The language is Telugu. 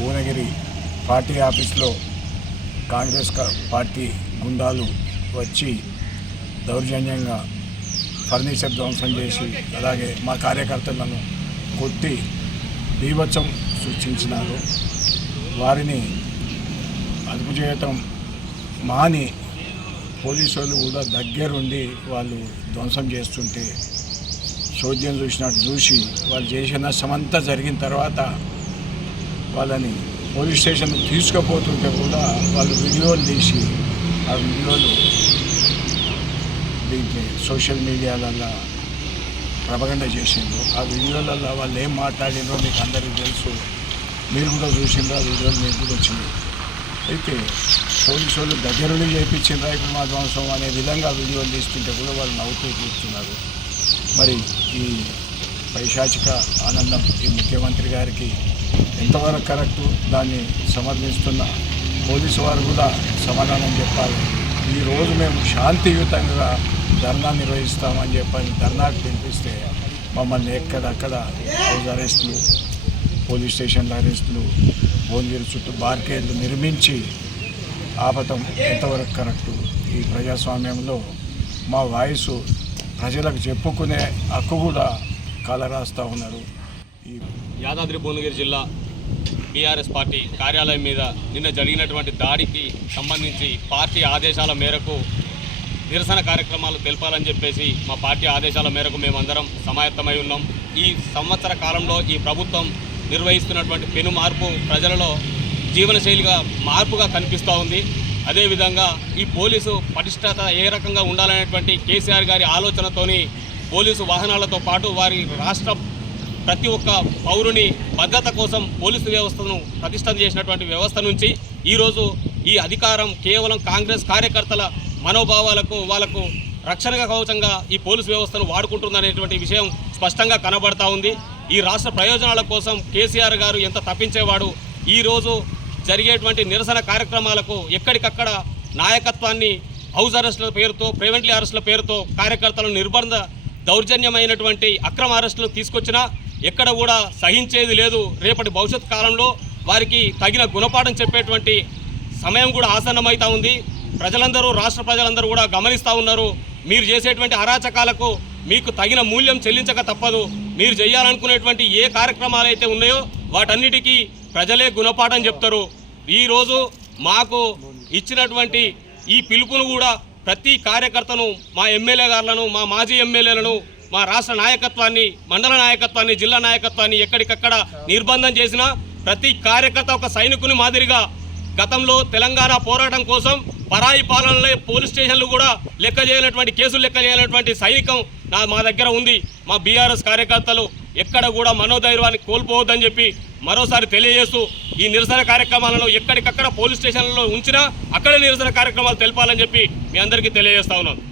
భువనగిరి పార్టీ ఆఫీస్లో కాంగ్రెస్ క- పార్టీ గుండాలు వచ్చి దౌర్జన్యంగా ఫర్నిచర్ ధ్వంసం చేసి అలాగే మా కార్యకర్తలను కొట్టి బీభత్సం సృష్టించినారు. వారిని అదుపు చేయటం మాని పోలీసు వాళ్ళు కూడా దగ్గరుండి వాళ్ళు ధ్వంసం చేస్తుంటే చోద్యం చూసినట్టు చూసి వాళ్ళు చేసిన నష్టమంతా జరిగిన తర్వాత వాళ్ళని పోలీస్ స్టేషన్ తీసుకుపోతుంటే కూడా వాళ్ళు వీడియోలు తీసి ఆ వీడియోలు దీంట్లో సోషల్ మీడియాలలో ప్రపగండ చేసిండ్రు. ఆ వీడియోలలో వాళ్ళు ఏం మాట్లాడిండ్రో మీకు అందరికీ తెలుసు. మీరు కూడా చూసిండ్రు ఆ వీడియోలు మీకు కూడా వచ్చింది. అయితే పోలీసు వాళ్ళు దగ్గరుండి చేయించిండ్రా ఇప్పుడు మా ధ్వంసం అనే విధంగా వీడియోలు తీస్తుంటే కూడా వాళ్ళు నవ్వుతూ కూర్చున్నారు. మరి ఈ పైశాచిక ఆనందం ఈ ముఖ్యమంత్రి గారికి ఎంతవరకు కరెక్టు దాన్ని సమర్థిస్తున్న పోలీసు వారు కూడా సమాధానం చెప్పాలి. ఈరోజు మేము శాంతియుతంగా ధర్నా నిర్వహిస్తామని చెప్పని ధర్నాకు పిలిపిస్తే మమ్మల్ని ఎక్కడక్కడ హౌస్ అరెస్టులు పోలీస్ స్టేషన్ల అరెస్టులు భువనగిరి చుట్టూ బార్కేడ్లు నిర్మించి ఆపటం ఎంతవరకు కరెక్టు? ఈ ప్రజాస్వామ్యంలో మా వాయిస్ ప్రజలకు చెప్పుకునే హక్కు కూడా కలరాస్తూ ఉన్నారు. ఈ యాదాద్రి భువనగిరి జిల్లా బీఆర్ఎస్ పార్టీ కార్యాలయం మీద నిన్న జరిగినటువంటి దాడికి సంబంధించి పార్టీ ఆదేశాల మేరకు నిరసన కార్యక్రమాలు తెలపాలని చెప్పేసి మా పార్టీ ఆదేశాల మేరకు మేమందరం సమాయత్తమై ఉన్నాం. ఈ సంవత్సర కాలంలో ఈ ప్రభుత్వం నిర్వహిస్తున్నటువంటి పెను మార్పు ప్రజలలో జీవనశైలిగా మార్పుగా కనిపిస్తూ ఉంది. అదేవిధంగా ఈ పోలీసు పటిష్టత ఏ రకంగా ఉండాలనేటువంటి కేసీఆర్ గారి ఆలోచనతోని పోలీసు వాహనాలతో పాటు వారి రాష్ట్ర ప్రతి ఒక్క పౌరుని భద్రత కోసం పోలీసు వ్యవస్థను ప్రతిష్టం చేసినటువంటి వ్యవస్థ నుంచి ఈరోజు ఈ అధికారం కేవలం కాంగ్రెస్ కార్యకర్తల మనోభావాలకు వాళ్ళకు రక్షణగా కవచంగా ఈ పోలీసు వ్యవస్థను వాడుకుంటుందనేటువంటి విషయం స్పష్టంగా కనబడతా ఉంది. ఈ రాష్ట్ర ప్రయోజనాల కోసం కేసీఆర్ గారు ఎంత తప్పించేవాడు ఈరోజు జరిగేటువంటి నిరసన కార్యక్రమాలకు ఎక్కడికక్కడ నాయకత్వాన్ని హౌస్ అరెస్టుల పేరుతో ప్రివెంట్లీ అరెస్టుల పేరుతో కార్యకర్తలను నిర్బంధ దౌర్జన్యమైనటువంటి అక్రమ అరెస్టులు తీసుకొచ్చినా ఎక్కడ కూడా సహించేది లేదు. రేపటి భవిష్యత్ కాలంలో వారికి తగిన గుణపాఠం చెప్పేటువంటి సమయం కూడా ఆసన్నమవుతా ఉంది. ప్రజలందరూ రాష్ట్ర ప్రజలందరూ కూడా గమనిస్తూ ఉన్నారు. మీరు చేసేటువంటి అరాచకాలకు మీకు తగిన మూల్యం చెల్లించక తప్పదు. మీరు చేయాలనుకునేటువంటి ఏ కార్యక్రమాలు అయితే ఉన్నాయో వాటన్నిటికీ ప్రజలే గుణపాఠం చెప్తారు. ఈరోజు మాకు ఇచ్చినటువంటి ఈ పిలుపును కూడా ప్రతి కార్యకర్తను మా ఎమ్మెల్యే గారులను మా మాజీ ఎమ్మెల్యేలను మా రాష్ట్ర నాయకత్వాన్ని మండల నాయకత్వాన్ని జిల్లా నాయకత్వాన్ని ఎక్కడికక్కడ నిర్బంధం చేసిన ప్రతి కార్యకర్త ఒక సైనికుని మాదిరిగా గతంలో తెలంగాణ పోరాటం కోసం పరాయి పాలనలే పోలీస్ స్టేషన్లు కూడా లెక్క చేయనటువంటి కేసులు లెక్క చేయనటువంటి సైనికం నా మా దగ్గర ఉంది. మా బీఆర్ఎస్ కార్యకర్తలు ఎక్కడ కూడా మనోధైర్యాన్ని కోల్పోవద్దని చెప్పి మరోసారి తెలియజేస్తూ ఈ నిరసన కార్యక్రమాలను ఎక్కడికక్కడ పోలీస్ స్టేషన్లలో ఉంచినా అక్కడే నిరసన కార్యక్రమాలు తెలపాలని చెప్పి మీ అందరికీ తెలియజేస్తా ఉన్నాను.